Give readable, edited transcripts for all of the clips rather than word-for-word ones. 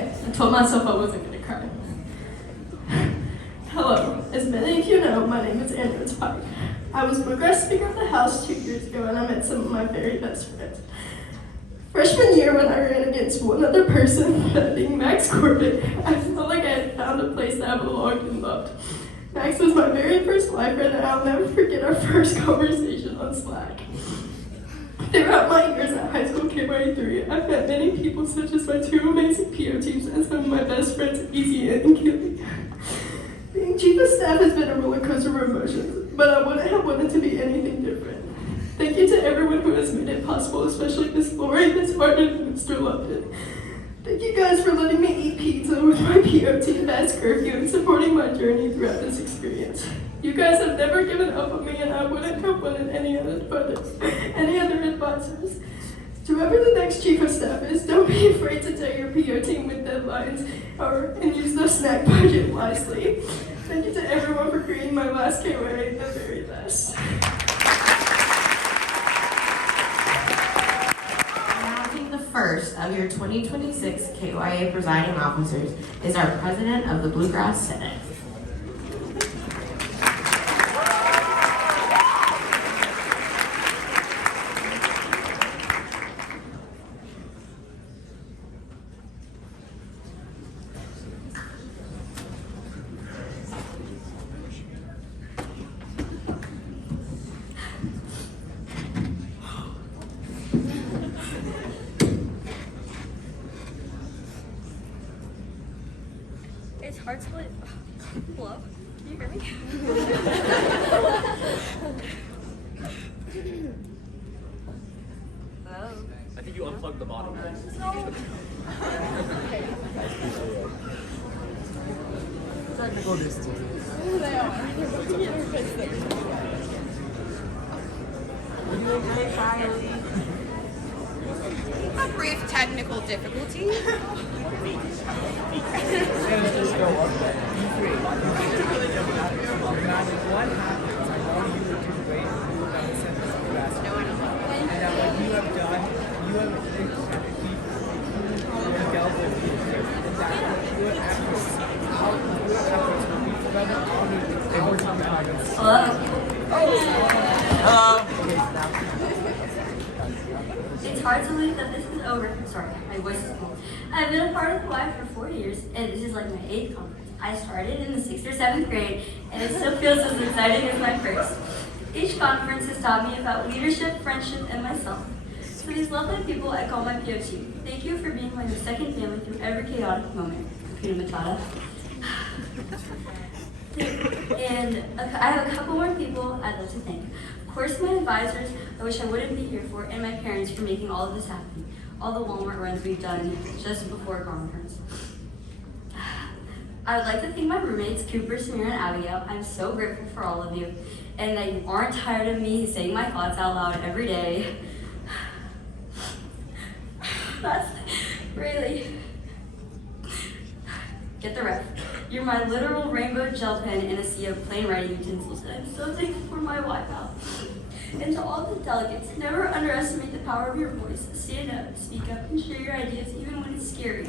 okay. I told myself I wasn't gonna cry. Hello. As many of you know, my name is Andrew Pike. I was Bluegrass Speaker of the House 2 years ago, and I met some of my very best friends. Freshman year, when I ran against one other person, that being Max Corbett, I felt like I had found a place that I belonged and loved. Max was my very first life friend, and I'll never forget our first conversation on Slack. Throughout my years at high school KY3, I've met many people such as my 2 amazing PO teams and some of my best friends, Easy and Keely. Being chief of staff has been a roller coaster of emotions, but I wouldn't have wanted to be anything different. Thank you to everyone who has made it possible, especially Miss Lori, Miss Martin, and Mr. Lupton. Thank you guys for letting me eat pizza with my PO team past curfew and supporting my journey throughout this experience. You guys have never given up on me, and I wouldn't have wanted any other advisors. To whoever the next chief of staff is, don't be afraid to tell your PO team with deadlines and use the snack budget wisely. Thank you to everyone for creating my last KYA the very best. Announcing the first of your 2026 KYA presiding officers is our president of the Bluegrass Senate. It's hard to let. Hello? Can you hear me? Hello? I think you unplugged the bottom. Technical distance. They are. A brief technical difficulty. Just go up there. No matter what happens, I want you to wait for the sentence of grass. And what you have done, you have keep the gavel here. And that your efforts, will be forever honored in our time. Hello. It's hard to believe that this is over. Sorry, my voice is cold. I've been a part of the Y for 4 years, and this is like my 8th conference. I started in the 6th or 7th grade, and it still feels as exciting as my first. Each conference has taught me about leadership, friendship, and myself. To these lovely people, I call my PO team. Thank you for being my second family through every chaotic moment. Kuna Matata. And I have a couple more people I'd love to thank. Of course, my advisors, I wish I wouldn't be here for, and my parents for making all of this happen. All the Walmart runs we've done just before conference. I would like to thank my roommates, Cooper, Samira, and Abigail. I'm so grateful for all of you, and that you aren't tired of me saying my thoughts out loud every day. That's really... Get the ref. You're my literal rainbow gel pen in a sea of plain writing utensils, and I'm so thankful for my wipeout. And to all the delegates, never underestimate the power of your voice. Stand up, speak up, and share your ideas even when it's scary.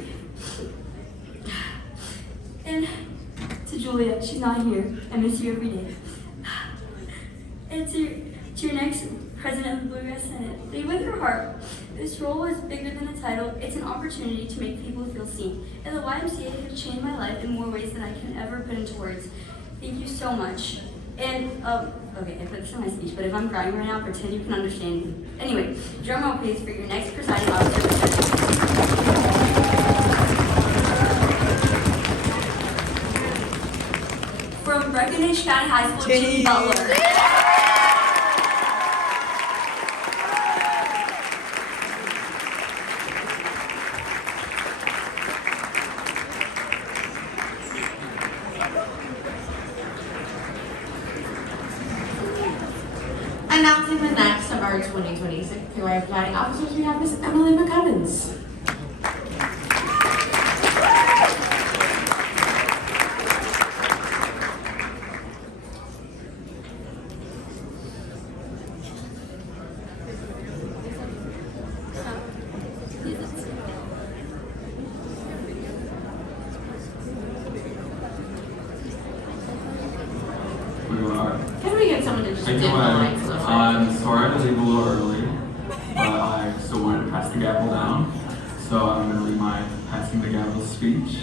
And to Julia, she's not here. I miss you every day. And to your next president of the Bluegrass Senate, lead with your heart. This role is bigger than a title. It's an opportunity to make people feel seen. And the YMCA has changed my life in more ways than I can ever put into words. Thank you so much. And, okay, I put this in my speech, but if I'm crying right now, pretend you can understand me. Anyway, drum roll please for your next presiding officer. From Breckenridge County High School, Jenny Butler. Announcing the next of our 2026 KYA presiding officers, we have Miss Emily McCubbins. Just Hey, dim the lights a little bit. I'm sorry to leave a little early, but I still wanted to pass the gavel down. So I'm going to read my Passing the Gavel speech.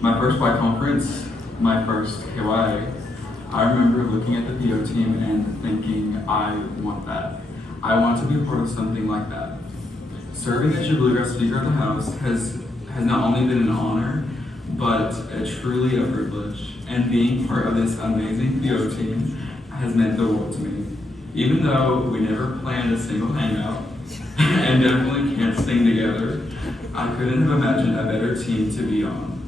My first Y conference, my first KYA, I remember looking at the PO team and thinking, I want that. I want to be a part of something like that. Serving as your Bluegrass Speaker of the House has not only been an honor, but truly a privilege. And being part of this amazing PO team has meant the world to me. Even though we never planned a single hangout, and definitely can't sing together, I couldn't have imagined a better team to be on.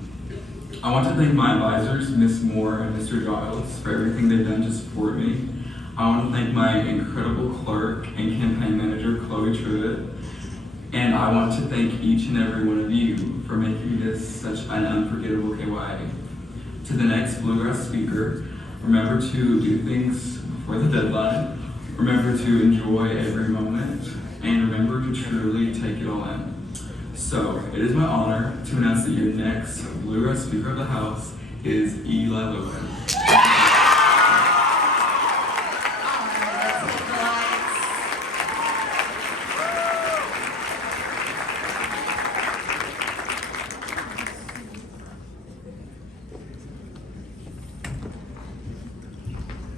I want to thank my advisors, Ms. Moore and Mr. Giles, for everything they've done to support me. I want to thank my incredible clerk and campaign manager, Chloe Truitt. And I want to thank each and every one of you for making this such an unforgettable KYA. To the next Bluegrass speaker, remember to do things before the deadline, remember to enjoy every moment, and remember to truly take it all in. So, it is my honor to announce that your next Bluegrass Speaker of the House is Eli Lewin.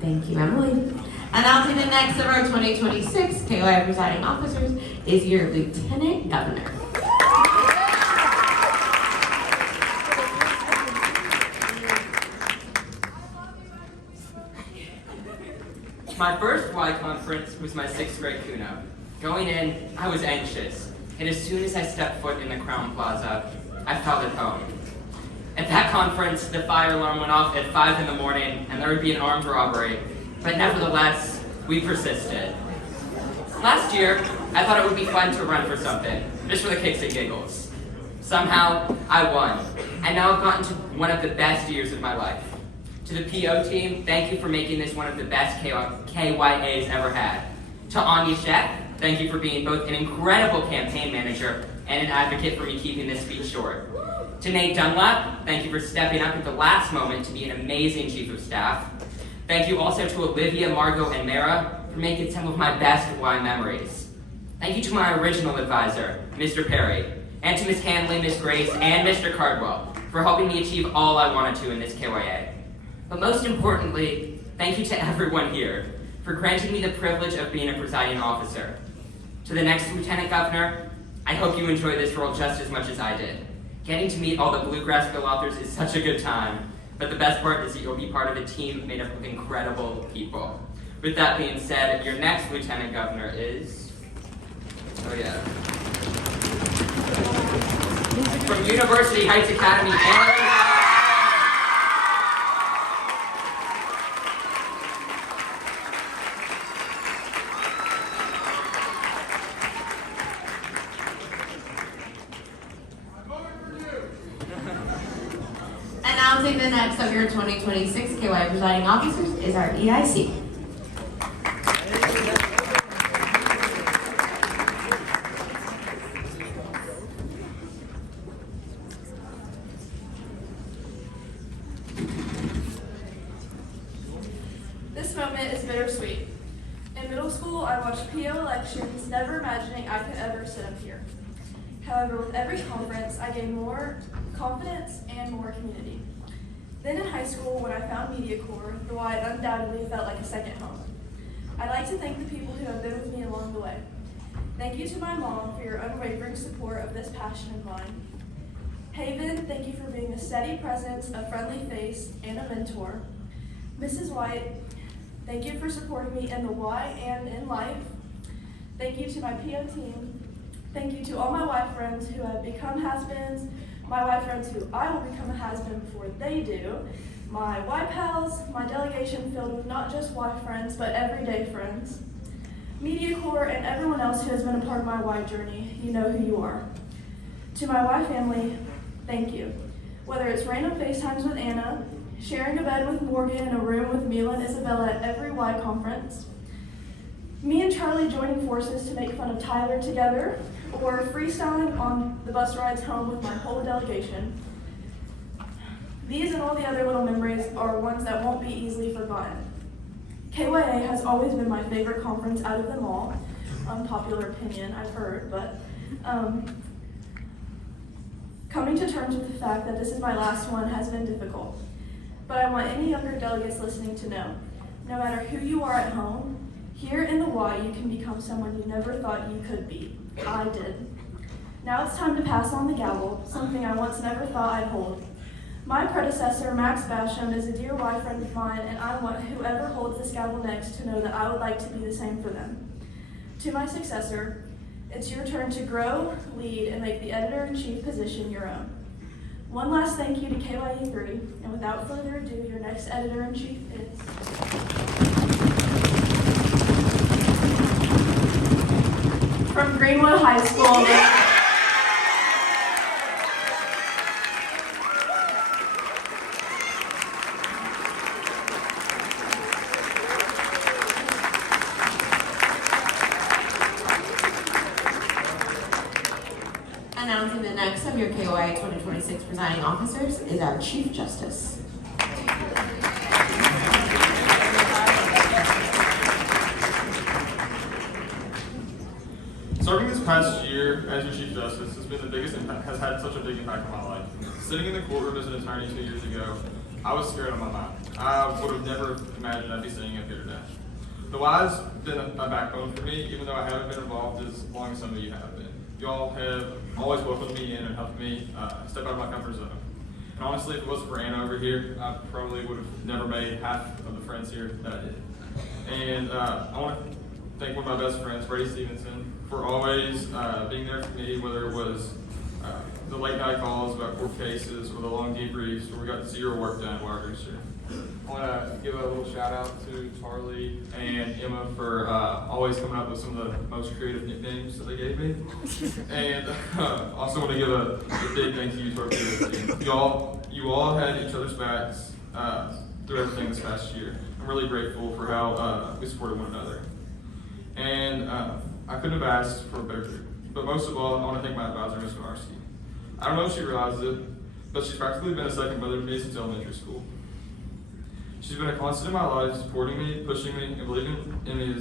Thank you, Emily. Announcing the next of our 2026 KOI presiding officers is your Lieutenant Governor. My first Y conference was my 6th grade Kuno. Going in, I was anxious, and as soon as I stepped foot in the Crown Plaza, I felt at home. At that conference, the fire alarm went off at 5 in the morning, and there would be an armed robbery, but nevertheless, we persisted. Last year, I thought it would be fun to run for something, just for the kicks and giggles. Somehow, I won, and now I've gotten to one of the best years of my life. To the PO team, thank you for making this one of the best KYAs ever had. To Anya Sheck, thank you for being both an incredible campaign manager and an advocate for me keeping this speech short. To Nate Dunlap, thank you for stepping up at the last moment to be an amazing chief of staff. Thank you also to Olivia, Margot, and Mara for making some of my best Y memories. Thank you to my original advisor, Mr. Perry, and to Ms. Hanley, Ms. Grace, and Mr. Cardwell for helping me achieve all I wanted to in this KYA. But most importantly, thank you to everyone here for granting me the privilege of being a presiding officer. To the next Lieutenant Governor, I hope you enjoy this role just as much as I did. Getting to meet all the Bluegrass Bill authors is such a good time, but the best part is that you'll be part of a team made up of incredible people. With that being said, your next Lieutenant Governor is... From University Heights Academy, Announcing the next of your 2026 KY presiding officers is our EIC. This moment is bittersweet. In middle school, I watched PO elections, never imagining I could ever sit up here. However, with every conference, I gained more confidence and more community. Then in high school, when I found Media Corps, the Y undoubtedly felt like a second home. I'd like to thank the people who have been with me along the way. Thank you to my mom for your unwavering support of this passion of mine. Haven, thank you for being a steady presence, a friendly face, and a mentor. Mrs. White, thank you for supporting me in the Y and in life. Thank you to my PO team. Thank you to all my Y friends who have become has-beens, my Y friends who I will become a has-been before they do, my Y pals, my delegation filled with not just Y friends, but everyday friends, Media Corps, and everyone else who has been a part of my Y journey. You know who you are. To my Y family, thank you. Whether it's random FaceTimes with Anna, sharing a bed with Morgan, and a room with Mila and Isabella at every Y conference, me and Charlie joining forces to make fun of Tyler together, or freestyling on the bus rides home with my whole delegation. These and all the other little memories are ones that won't be easily forgotten. KYA has always been my favorite conference out of them all. Unpopular opinion, I've heard, but coming to terms with the fact that this is my last one has been difficult. But I want any younger delegates listening to know, no matter who you are at home, here in the Y you can become someone you never thought you could be. I did. Now it's time to pass on the gavel, something I once never thought I'd hold. My predecessor, Max Basham, is a dear Y friend of mine, and I want whoever holds this gavel next to know that I would like to be the same for them. To my successor, it's your turn to grow, lead, and make the editor-in-chief position your own. One last thank you to KYA3, and without further ado, your next editor-in-chief is... From Greenwood High School. Announcing the next of your KYA 2026 presiding officers is our Chief Justice. Serving this past year as your Chief Justice has been the biggest impact, has had such a big impact on my life. Sitting in the courtroom as an attorney 2 years ago, I was scared on my mind. I would have never imagined I'd be sitting up here today. The Y's been a backbone for me, even though I haven't been involved as long as some of you have been. You all have always welcomed me in and helped me step out of my comfort zone. And honestly, if it wasn't for Anna over here, I probably would have never made half of the friends here that I did. And I want to thank one of my best friends, Brady Stevenson, for always being there for me, whether it was the late night calls about court cases or the long debriefs where we got zero work done while I was here. I want to give a little shout out to Charlie and Emma for always coming up with some of the most creative nicknames that they gave me. And also want to give a big thank you to our PO team. You all had each other's backs through everything this past year. I'm really grateful for how we supported one another. And I couldn't have asked for a better group. But most of all, I want to thank my advisor, Ms. Konarski. I don't know if she realizes it, but she's practically been a second mother to me since elementary school. She's been a constant in my life, supporting me, pushing me, and believing in me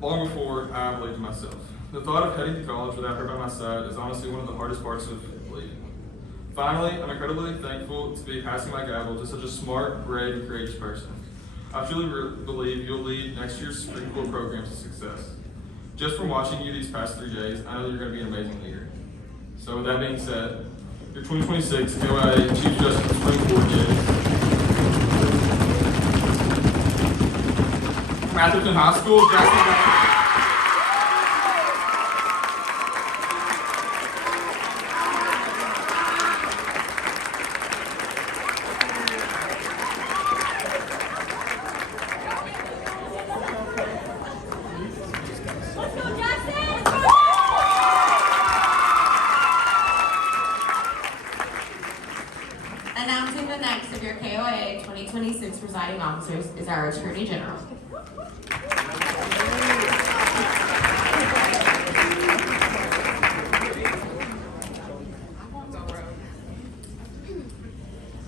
long before I believed in myself. The thought of heading to college without her by my side is honestly one of the hardest parts of believing. Finally, I'm incredibly thankful to be passing my gavel to such a smart, brave, and courageous person. I truly believe you'll lead next year's Supreme Court program to success. Just from watching you these past 3 days, I know you're going to be an amazing leader. So with that being said, your 2026 KYA Chief Justice Supreme Court is from Atherton High School, Jackson. Announcing the next of your KOA 2026 presiding officers is our Attorney General.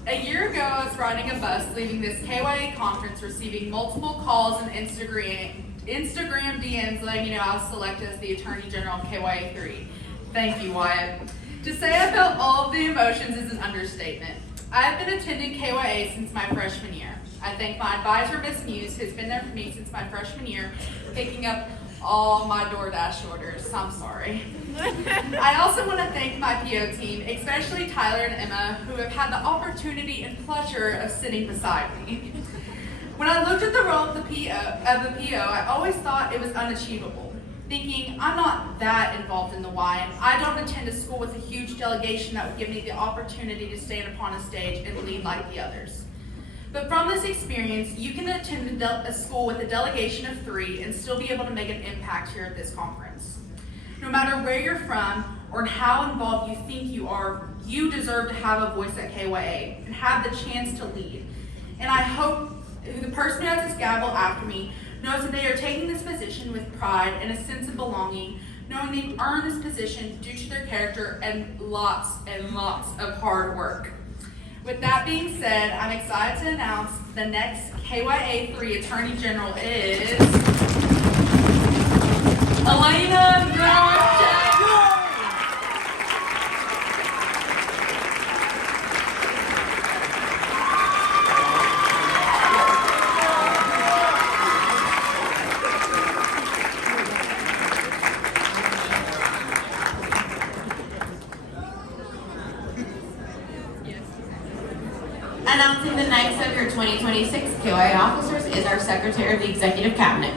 A year ago, I was riding a bus leaving this KYA conference, receiving multiple calls and Instagram DMs letting me know I was selected as the Attorney General of KYA 3. Thank you, Wyatt. To say I felt all of the emotions is an understatement. I have been attending KYA since my freshman year. I thank my advisor, Miss Muse, who's been there for me since my freshman year, picking up all my DoorDash orders. I'm sorry. I also want to thank my PO team, especially Tyler and Emma, who have had the opportunity and pleasure of sitting beside me. When I looked at the role of the PO, I always thought it was unachievable, thinking I'm not that involved in the Y, and I don't attend a school with a huge delegation that would give me the opportunity to stand upon a stage and lead like the others. But from this experience, you can attend a school with a delegation of 3 and still be able to make an impact here at this conference. No matter where you're from or how involved you think you are, you deserve to have a voice at KYA and have the chance to lead. And I hope the person who has this gavel after me knows that they are taking this position with pride and a sense of belonging, knowing they've earned this position due to their character and lots of hard work. With that being said, I'm excited to announce the next KYA3 Attorney General is Elena Groshek. Announcing the next of your 2026 KYA officers is our Secretary of the Executive Cabinet.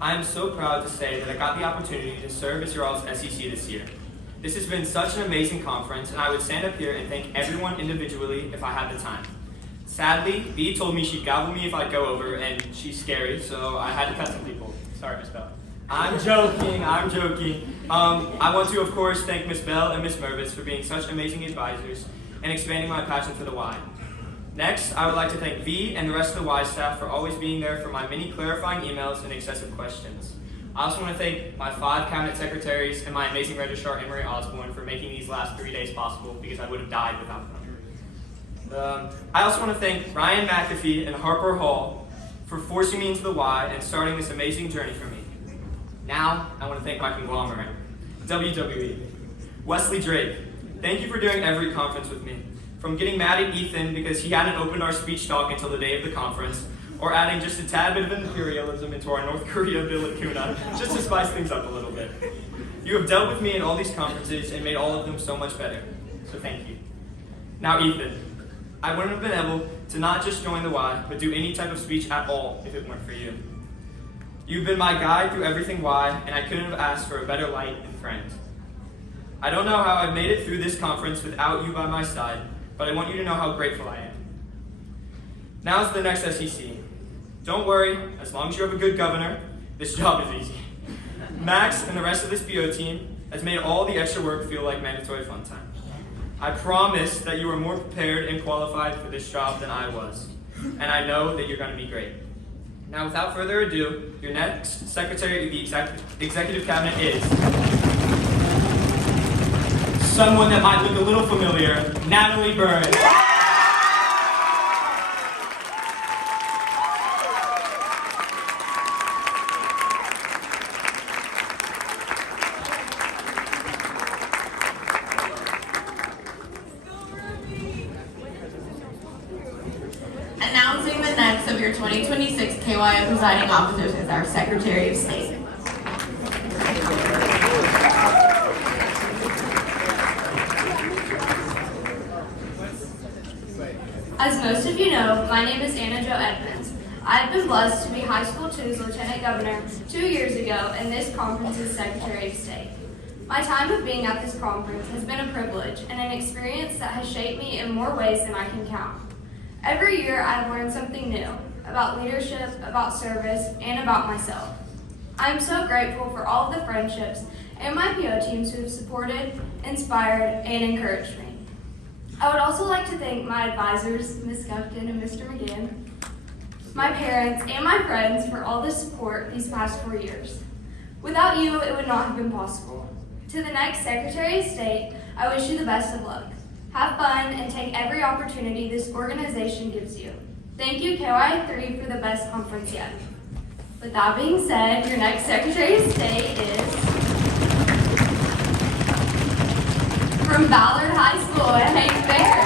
I am so proud to say that I got the opportunity to serve as your all's SEC this year. This has been such an amazing conference, and I would stand up here and thank everyone individually if I had the time. Sadly, Bea told me she'd gavel me if I'd go over, and she's scary, so I had to cut some people. Sorry, Miss Bell. I'm joking. I want to, of course, thank Miss Bell and Miss Mervis for being such amazing advisors and expanding my passion for the Y. Next, I would like to thank V and the rest of the Y staff for always being there for my many clarifying emails and excessive questions. I also want to thank my 5 cabinet secretaries and my amazing registrar, Emery Osborne, for making these last 3 days possible because I would have died without them. I also want to thank Ryan McAfee and Harper Hall for forcing me into the Y and starting this amazing journey for me. Now, I want to thank my conglomerate, WWE. Wesley Drake, thank you for doing every conference with me. From getting mad at Ethan because he hadn't opened our speech talk until the day of the conference, or adding just a tad bit of imperialism into our North Korea bill at Kuna, just to spice things up a little bit. You have dealt with me in all these conferences and made all of them so much better, so thank you. Now, Ethan, I wouldn't have been able to not just join the Y, but do any type of speech at all if it weren't for you. You've been my guide through everything Y, and I couldn't have asked for a better light and friend. I don't know how I've made it through this conference without you by my side, but I want you to know how grateful I am. Now's the next SEC. Don't worry, as long as you have a good governor, this job is easy. Max and the rest of this BO team has made all the extra work feel like mandatory fun time. I promise that you are more prepared and qualified for this job than I was, and I know that you're going to be great. Now, without further ado, your next Secretary of the Executive Cabinet is someone that might look a little familiar, Natalie Burns. Announcing the next of your 2026 KYA presiding officers is our Secretary of State. As most of you know, my name is Anna Jo Edmonds. I've been blessed to be High School 2's Lieutenant Governor 2 years ago and this conference's Secretary of State. My time of being at this conference has been a privilege and an experience that has shaped me in more ways than I can count. Every year I've learned something new about leadership, about service, and about myself. I'm so grateful for all of the friendships and my PO teams who have supported, inspired, and encouraged me. I would also like to thank my advisors, Ms. Gupton and Mr. McGinn, my parents, and my friends for all the support these past 4 years. Without you, it would not have been possible. To the next Secretary of State, I wish you the best of luck. Have fun and take every opportunity this organization gives you. Thank you, KY3, for the best conference yet. With that being said, your next Secretary of State is from Ballard High School at Hank Bear.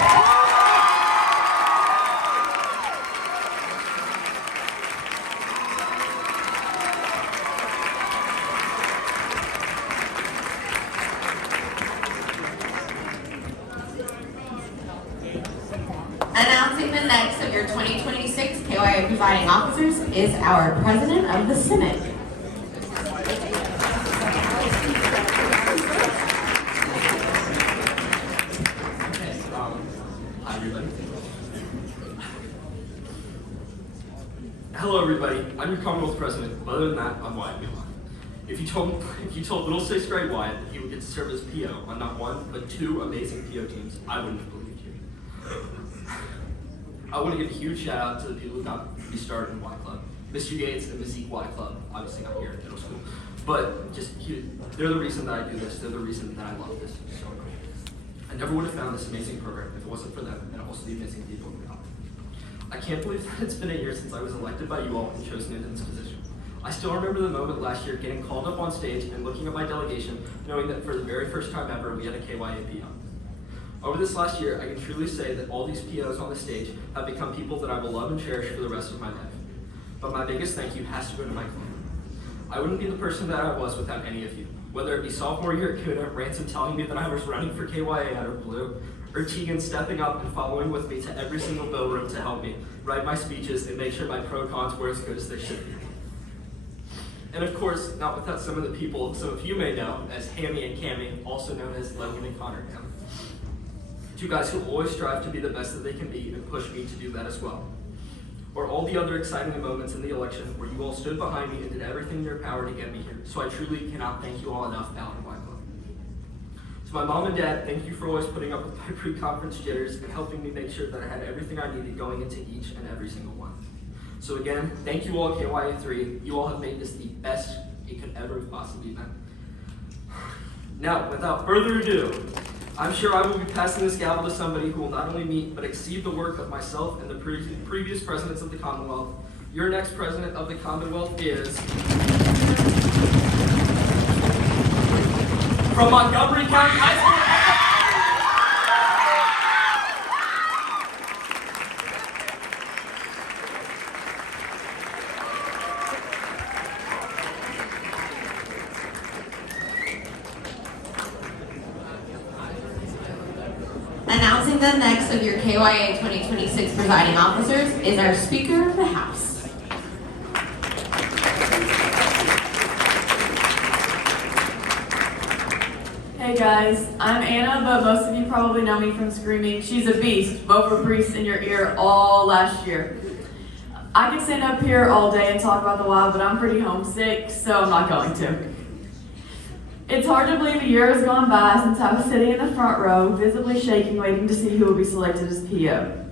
Announcing the next of your 2026 KYA presiding officers is our President of the Senate. Hi, everybody. Hello, everybody. I'm your Commonwealth President, but other than that, I'm Wyatt Wheelock. If you told little 6th grade Wyatt that he would get to serve as PO on not one, but 2 amazing PO teams, I wouldn't have believed you. I want to give a huge shout out to the people who got me started in Y Club. Mr. Yates and the Zeke Y Club, obviously not here in middle school, but they're the reason that I do this. They're the reason that I love this so much. I never would have found this amazing program if it wasn't for them and also the amazing people who helped. I can't believe that it's been a year since I was elected by you all and chosen into this position. I still remember the moment last year getting called up on stage and looking at my delegation, knowing that for the very first time ever, we had a KYA PO. Over this last year, I can truly say that all these POs on the stage have become people that I will love and cherish for the rest of my life. But my biggest thank you has to go to my club. I wouldn't be the person that I was without any of you. Whether it be sophomore year at CUNA, Ransom telling me that I was running for KYA out of blue, or Tegan stepping up and following with me to every single bill room to help me write my speeches and make sure my pro-cons were as good as they should be. And of course, not without some of the people some of you may know as Hammy and Cammy, also known as Logan and Connor. Two guys who always strive to be the best that they can be and push me to do that as well. Or all the other exciting moments in the election where you all stood behind me and did everything in your power to get me here. So I truly cannot thank you all enough, Ballard Y Club. To my mom and dad, thank you for always putting up with my pre-conference jitters and helping me make sure that I had everything I needed going into each and every single one. So again, thank you all, KYA3. You all have made this the best it could ever have possibly been. Now, without further ado, I'm sure I will be passing this gavel to somebody who will not only meet but exceed the work of myself and the previous presidents of the Commonwealth. Your next president of the Commonwealth is from Montgomery County High School. Announcing the next of your KYA 2026 presiding officers is our Speaker of the House. Hey guys, I'm Anna, but most of you probably know me from screaming, "She's a beast, vote for Priest" in your ear all last year. I could stand up here all day and talk about the Wild, but I'm pretty homesick, so I'm not going to. It's hard to believe a year has gone by since I was sitting in the front row, visibly shaking, waiting to see who would be selected as PO.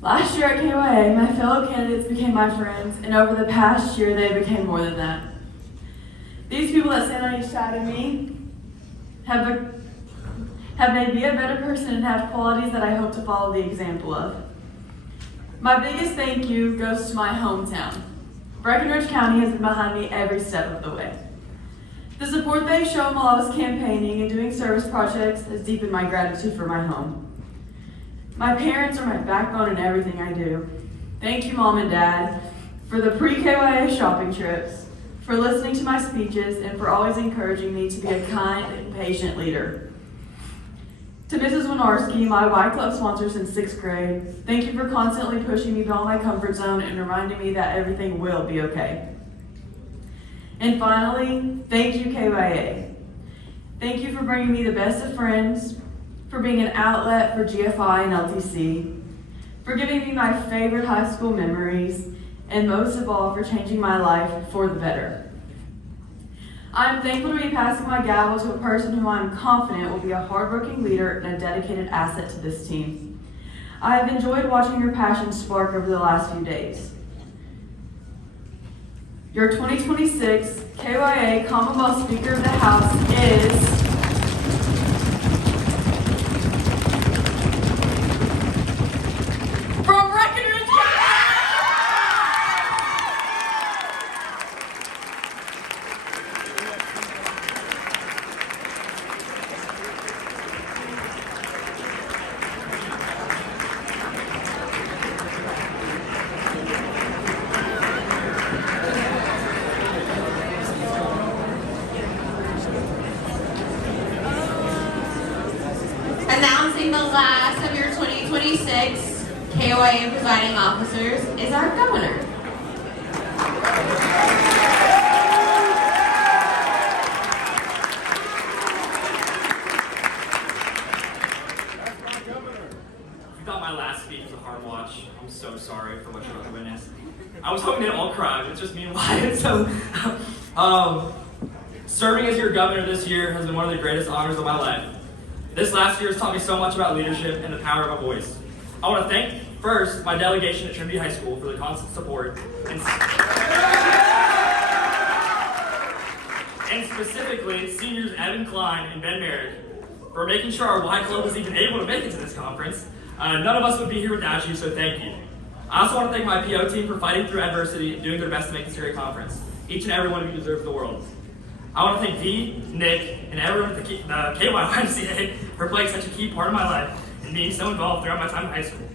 Last year at KYA, my fellow candidates became my friends, and over the past year, they became more than that. These people that stand on each side of me have made me a better person and have qualities that I hope to follow the example of. My biggest thank you goes to my hometown. Breckenridge County has been behind me every step of the way. The support they've shown while I was campaigning and doing service projects has deepened my gratitude for my home. My parents are my backbone in everything I do. Thank you, Mom and Dad, for the pre-KYA shopping trips, for listening to my speeches, and for always encouraging me to be a kind and patient leader. To Mrs. Winarski, my Y Club sponsor since 6th grade, thank you for constantly pushing me beyond my comfort zone and reminding me that everything will be okay. And finally, thank you, KYA. Thank you for bringing me the best of friends, for being an outlet for GFI and LTC, for giving me my favorite high school memories, and most of all, for changing my life for the better. I'm thankful to be passing my gavel to a person who I'm confident will be a hardworking leader and a dedicated asset to this team. I have enjoyed watching your passion spark over the last few days. Your 2026 KYA Commonwealth Speaker of the House is from Breckenridge County. Announcing the last of your 2026 KYA presiding officers is our governor. You thought my last speech was a hard watch. I'm so sorry for what you're about to witness. I was hoping they'd all cry, but it's just me and Wyatt. So, serving as your governor this year has been one of the greatest honors of my life. This last year has taught me so much about leadership and the power of a voice. I want to thank First, my delegation at Trinity High School for the constant support, and specifically seniors Evan Klein and Ben Merrick for making sure our Y Club was even able to make it to this conference. None of us would be here without you, so thank you. I also want to thank my PO team for fighting through adversity and doing their best to make this a great conference. Each and every one of you deserve the world. I want to thank V, Nick, and everyone at the KYYMCA for playing such a key part of my life and being so involved throughout my time in high school.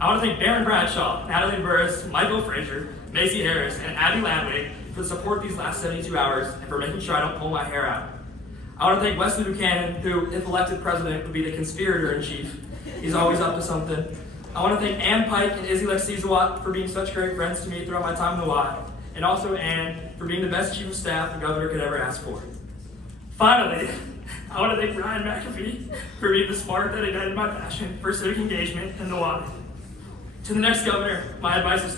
I want to thank Baron Bradshaw, Natalie Burris, Michael Frazier, Macy Harris, and Abby Ladway for the support these last 72 hours and for making sure I don't pull my hair out. I want to thank Wesley Buchanan, who, if elected president, would be the conspirator-in-chief. He's always up to something. I want to thank Ann Pike and Izzy Lexizawat for being such great friends to me throughout my time in the Y, and also Ann for being the best chief of staff the governor could ever ask for. Finally, I want to thank Ryan McAfee for being the spark that ignited my passion for civic engagement in the Y. To the next governor, my advice is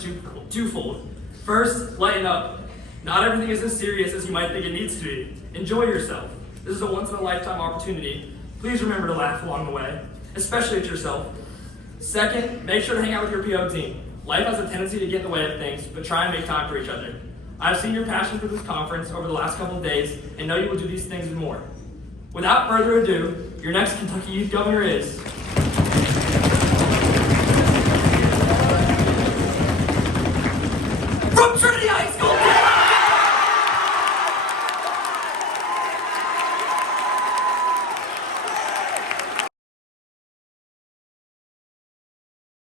twofold. First, lighten up. Not everything is as serious as you might think it needs to be. Enjoy yourself. This is a once-in-a-lifetime opportunity. Please remember to laugh along the way, especially at yourself. Second, make sure to hang out with your PO team. Life has a tendency to get in the way of things, but try and make time for each other. I've seen your passion for this conference over the last couple of days and know you will do these things and more. Without further ado, your next Kentucky Youth Governor is